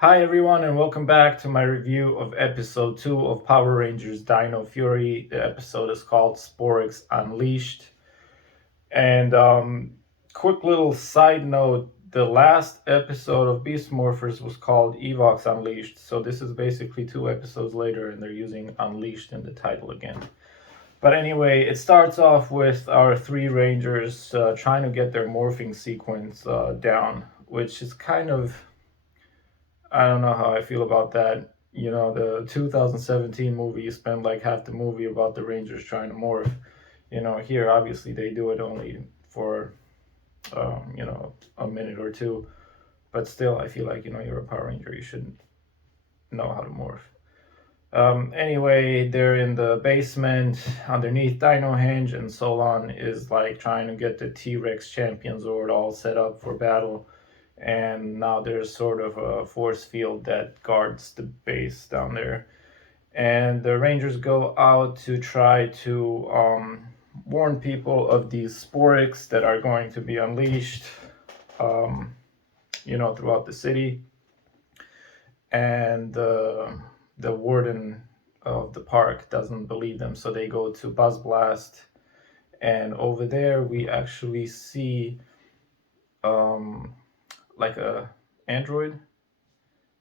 Hi everyone, and welcome back to my review of episode 2 of Power Rangers Dino Fury. The episode is called Sporix Unleashed. And quick little side note, the last episode of Beast Morphers was called Evox Unleashed. So this is basically 2 episodes later, and they're using Unleashed in the title again. But anyway, it starts off with our 3 Rangers trying to get their morphing sequence down, which is kind of, I don't know how I feel about that. The 2017 movie, you spend like half the movie about the Rangers trying to morph. Here, obviously, they do it only for, a minute or two. But still, I feel like, you're a Power Ranger, you should know how to morph. Anyway, they're in the basement underneath Dino Henge, and Solon is like trying to get the T Rex champion Zord all set up for battle. And now there's sort of a force field that guards the base down there. And the Rangers go out to try to warn people of these Sporix that are going to be unleashed, um, throughout the city. And the warden of the park doesn't believe them, so they go to Buzz Blast. And over there, we actually see um, like a android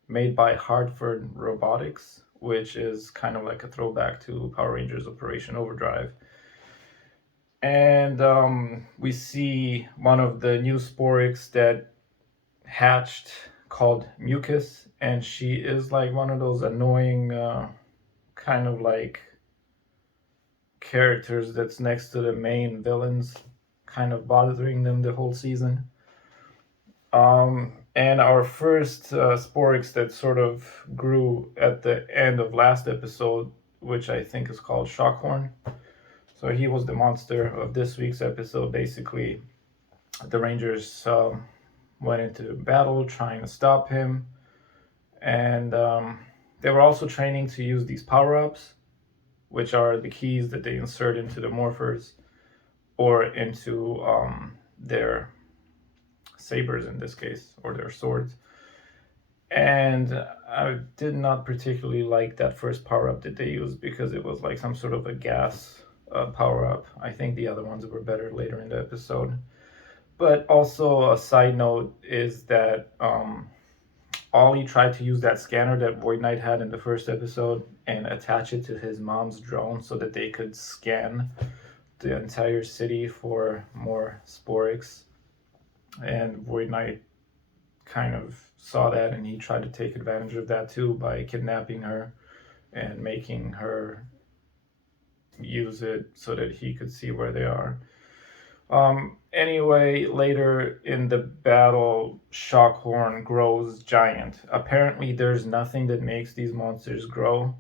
made by Hartford Robotics, which is kind of like a throwback to Power Rangers Operation Overdrive. And we see one of the new Sporix that hatched called Mucus, and she is like one of those annoying kind of like characters that's next to the main villains, kind of bothering them the whole season. And our first Sporix that sort of grew at the end of last episode, which I think is called Shockhorn. So he was the monster of this week's episode. Basically, the Rangers went into battle trying to stop him. And they were also training to use these power-ups, which are the keys that they insert into the morphers or into their sabers in this case, or their swords. And I did not particularly like that first power up that they used because it was like some sort of a gas power up. I think the other ones were better later in the episode. But also, a side note is that Ollie tried to use that scanner that Void Knight had in the first episode and attach it to his mom's drone so that they could scan the entire city for more Sporix. And Void Knight kind of saw that, and he tried to take advantage of that too by kidnapping her and making her use it so that he could see where they are. Anyway, later in the battle, Shockhorn grows giant. Apparently, there's nothing that makes these monsters grow.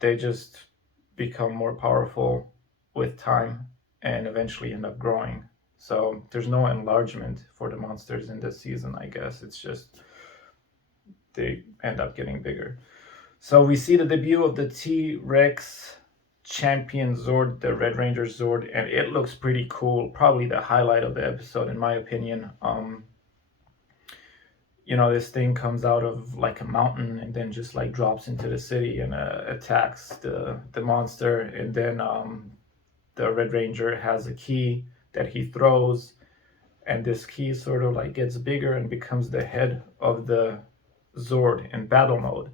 They just become more powerful with time and eventually end up growing. So there's no enlargement for the monsters in this season, I guess. It's just they end up getting bigger. So we see the debut of the T Rex champion Zord, the Red Ranger Zord, and it looks pretty cool. Probably the highlight of the episode, in my opinion. This thing comes out of like a mountain and then just like drops into the city and attacks the monster. And then the Red Ranger has a key that he throws, and this key sort of like gets bigger and becomes the head of the Zord in battle mode.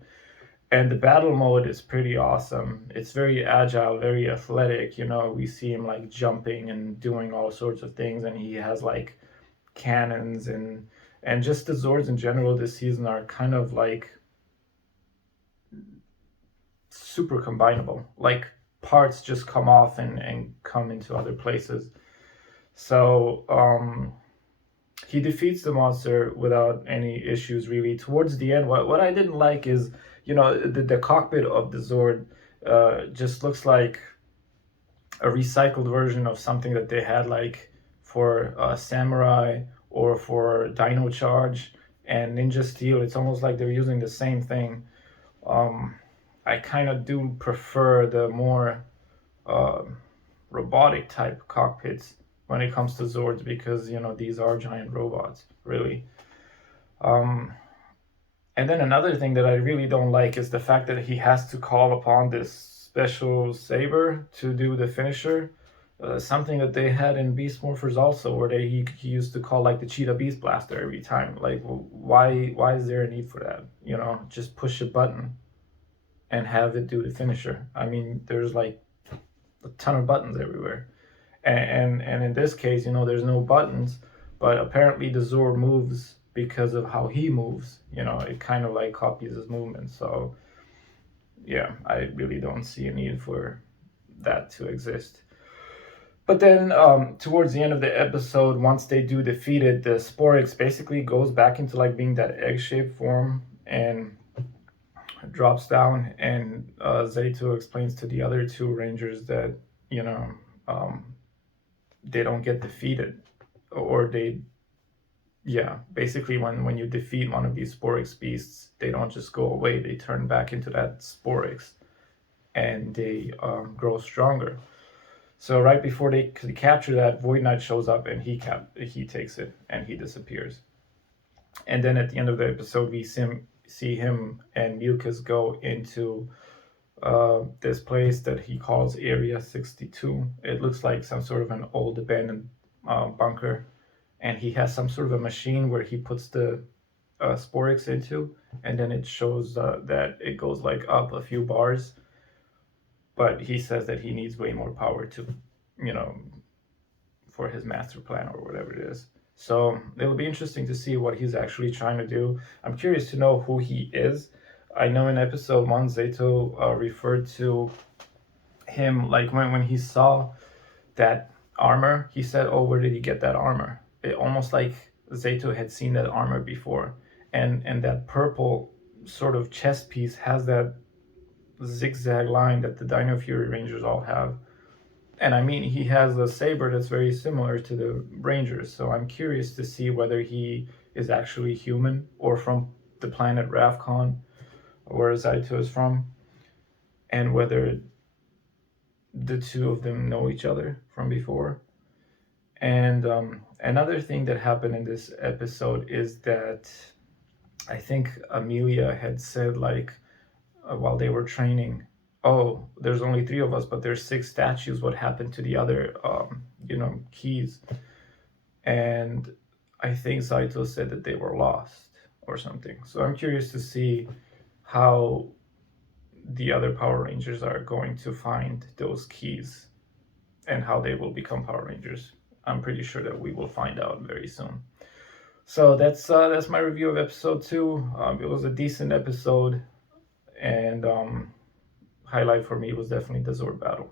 And the battle mode is pretty awesome. It's very agile, very athletic. We see him like jumping and doing all sorts of things, and he has like cannons and just the Zords in general this season are kind of like super combinable. Like parts just come off and come into other places. So he defeats the monster without any issues really. Towards the end, what I didn't like is, the cockpit of the Zord just looks like a recycled version of something that they had like for Samurai or for Dino Charge and Ninja Steel. It's almost like they're using the same thing. I kind of do prefer the more uh, robotic type cockpits when it comes to Zords because these are giant robots, really. Um, And then another thing that I really don't like is the fact that he has to call upon this special saber to do the finisher. Something that they had in Beast Morphers also, where he used to call like the Cheetah Beast Blaster every time. Like, why is there a need for that? You know, just push a button and have it do the finisher. I mean, there's like a ton of buttons everywhere, and in this case, you know, there's no buttons, but apparently the Zord moves because of how he moves. You know, it kind of like copies his movement. So yeah, I really don't see a need for that to exist. But then towards the end of the episode, once they do defeat it, the Sporix basically goes back into like being that egg-shaped form and drops down. And Zayto explains to the other two Rangers that, you know, they don't get defeated, or basically when you defeat one of these Sporix beasts, they don't just go away, they turn back into that Sporix and they grow stronger. So right before they capture that, Void Knight shows up and he takes it and he disappears. And then at the end of the episode, we see him and Mucus go into this place that he calls Area 62. It looks like some sort of an old abandoned bunker. And he has some sort of a machine where he puts the Sporix into, and then it shows that it goes like up a few bars. But he says that he needs way more power to, you know, for his master plan or whatever it is. So it'll be interesting to see what he's actually trying to do. I'm curious to know who he is. I know in episode 1, Zayto referred to him, like when he saw that armor, he said, oh, where did he get that armor? It almost like Zayto had seen that armor before. And that purple sort of chest piece has that zigzag line that the Dino Fury Rangers all have. And I mean, he has a saber that's very similar to the Rangers, so I'm curious to see whether he is actually human or from the planet Ravcon, where Zayto is from, and whether the two of them know each other from before. And another thing that happened in this episode is that I think Amelia had said, like, while they were training, oh, there's only 3 of us, but there's 6 statues. What happened to the other, keys? And I think Zayto said that they were lost or something. So I'm curious to see how the other Power Rangers are going to find those keys and how they will become Power Rangers. I'm pretty sure that we will find out very soon. So that's my review of episode 2. It was a decent episode, and highlight for me was definitely the Zord battle.